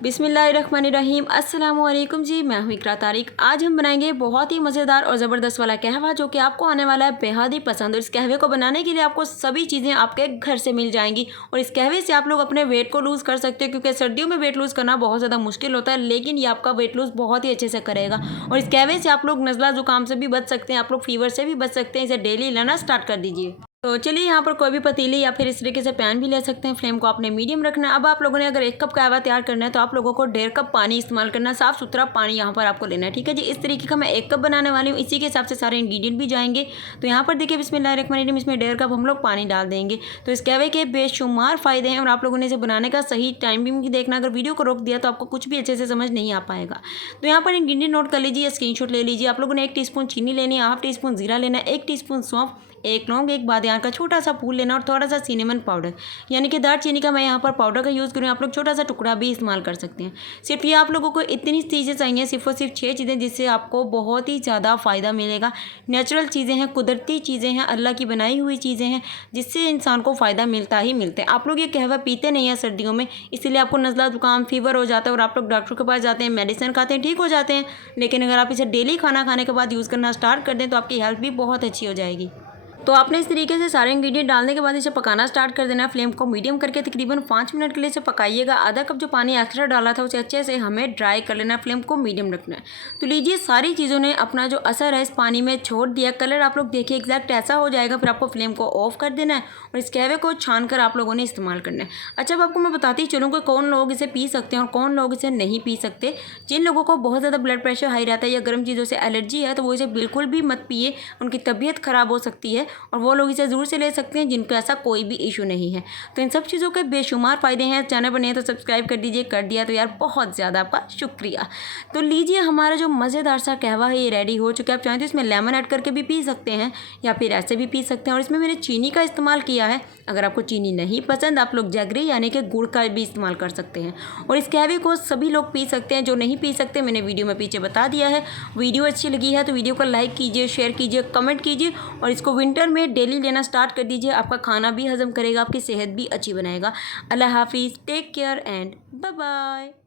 बिस्मिल्लाहिर्रहमानिर्रहीम। अस्सलामुअलैकुम जी, मैं हूँ इकरा तारिक। आज हम बनाएंगे बहुत ही मज़ेदार और ज़बरदस्त वाला कहवा जो कि आपको आने वाला है बेहद ही पसंद। और इस कहवे को बनाने के लिए आपको सभी चीज़ें आपके घर से मिल जाएंगी और इस कहवे से आप लोग अपने वेट को लूज़ कर सकते हो, क्योंकि सर्दियों में वेट लूज़ करना बहुत ज़्यादा मुश्किल होता है, लेकिन ये आपका वेट लूज़ बहुत ही अच्छे से करेगा। और इस कहवे से आप लोग नज़ला ज़ुकाम से भी बच सकते हैं, आप लोग फीवर से भी बच सकते हैं। इसे डेली लेना स्टार्ट कर दीजिए। तो चलिए, यहाँ पर कोई भी पतीली या फिर इस तरीके से पैन भी ले सकते हैं। फ्लेम को आपने मीडियम रखना है। अब आप लोगों ने अगर 1 कप कहवा तैयार करना है तो आप लोगों को 1.5 कप पानी इस्तेमाल करना है। साफ़ सुथरा पानी यहाँ पर आपको लेना है, ठीक है जी। इस तरीके का मैं 1 कप बनाने वाली हूँ, इसी के हिसाब से सारे इंग्रेडिएंट भी जाएंगे। तो यहाँ पर देखिए, बिस्मिल्लाहिर्रहमानिर्रहीम, इसमें 1.5 कप हम लोग पानी डाल देंगे। तो इस कहवे के बेशुमार फ़ायदे हैं और आप लोगों ने इसे बनाने का सही टाइमिंग भी देखना। अगर वीडियो को रोक दिया तो आपको कुछ भी अच्छे से समझ नहीं आ पाएगा। तो यहाँ पर इंग्रेडिएंट नोट कर लीजिए, स्क्रीनशॉट ले लीजिए। आप लोगों ने 1 टीस्पून चीनी लेनी है, हाफ टीस्पून जीरा लेना है, 1 टीस्पून सौंफ, 1 लौंग, 1 बादियान का छोटा सा फूल लेना और थोड़ा सा सिनेमन पाउडर यानी कि दालचीनी का मैं यहाँ पर पाउडर का यूज़ करूँ। आप लोग छोटा सा टुकड़ा भी इस्तेमाल कर सकते हैं। सिर्फ ये आप लोगों को इतनी चीज़ें चाहिए, सिर्फ और सिर्फ 6 चीज़ें, जिससे आपको बहुत ही ज़्यादा फ़ायदा मिलेगा। नेचुरल चीज़ें हैं, कुदरती चीज़ें हैं, अल्लाह की बनाई हुई चीज़ें हैं, जिससे इंसान को फ़ायदा मिलता ही मिलता है। आप लोग ये कहवा पीते नहीं हैं सर्दियों में, इसलिए आपको नज़ला ज़ुकाम फीवर हो जाता है और आप लोग डॉक्टर के पास जाते हैं, मेडिसिन खाते हैं, ठीक हो जाते हैं। लेकिन अगर आप इसे डेली खाना खाने के बाद यूज़ करना स्टार्ट कर दें तो आपकी हेल्थ भी बहुत अच्छी हो जाएगी। तो आपने इस तरीके से सारे इंग्रेडिएंट डालने के बाद इसे पकाना स्टार्ट कर देना है। फ्लेम को मीडियम करके तकरीबन 5 मिनट के लिए इसे पकाइएगा। आधा कप जो पानी एक्स्ट्रा डाला था उसे अच्छे से हमें ड्राई कर लेना है। फ्लेम को मीडियम रखना है। तो लीजिए, सारी चीज़ों ने अपना जो असर है इस पानी में छोड़ दिया। कलर आप लोग देखिए एग्जैक्ट ऐसा हो जाएगा। फिर आपको फ्लेम को ऑफ कर देना है और इस कहवे को छान कर आप लोगों ने इस्तेमाल करना है। अच्छा, अब आपको मैं बताती चलूँ कि कौन लोग इसे पी सकते हैं और कौन लोग इसे नहीं पी सकते। जिन लोगों को बहुत ज़्यादा ब्लड प्रेशर हाई रहता है या गर्म चीज़ों से एलर्जी है तो वो इसे बिल्कुल भी मत पिए, उनकी तबीयत ख़राब हो सकती है। और वो लोग इसे ज़रूर से ले सकते हैं जिनको ऐसा कोई भी इशू नहीं है। तो इन सब चीज़ों के बेशुमार फ़ायदे हैं। चैनल पर नहीं है तो सब्सक्राइब कर दीजिए, कर दिया तो यार बहुत ज़्यादा आपका शुक्रिया। तो लीजिए, हमारा जो मज़ेदार सा कहवा है ये रेडी हो चुका है। आप चाहें तो इसमें लेमन ऐड करके भी पी सकते हैं या फिर ऐसे भी पी सकते हैं। और इसमें मैंने चीनी का इस्तेमाल किया है। अगर आपको चीनी नहीं पसंद, आप लोग जगरी यानी कि गुड़ का भी इस्तेमाल कर सकते हैं। और इस कहवे को सभी लोग पी सकते हैं, जो नहीं पी सकते मैंने वीडियो में पीछे बता दिया है। वीडियो अच्छी लगी है तो वीडियो को लाइक कीजिए, शेयर कीजिए, कमेंट कीजिए और इसको विंटर में डेली लेना स्टार्ट कर दीजिए। आपका खाना भी हजम करेगा, आपकी सेहत भी अच्छी बनाएगा। अल्लाह हाफिज़, take care and bye bye.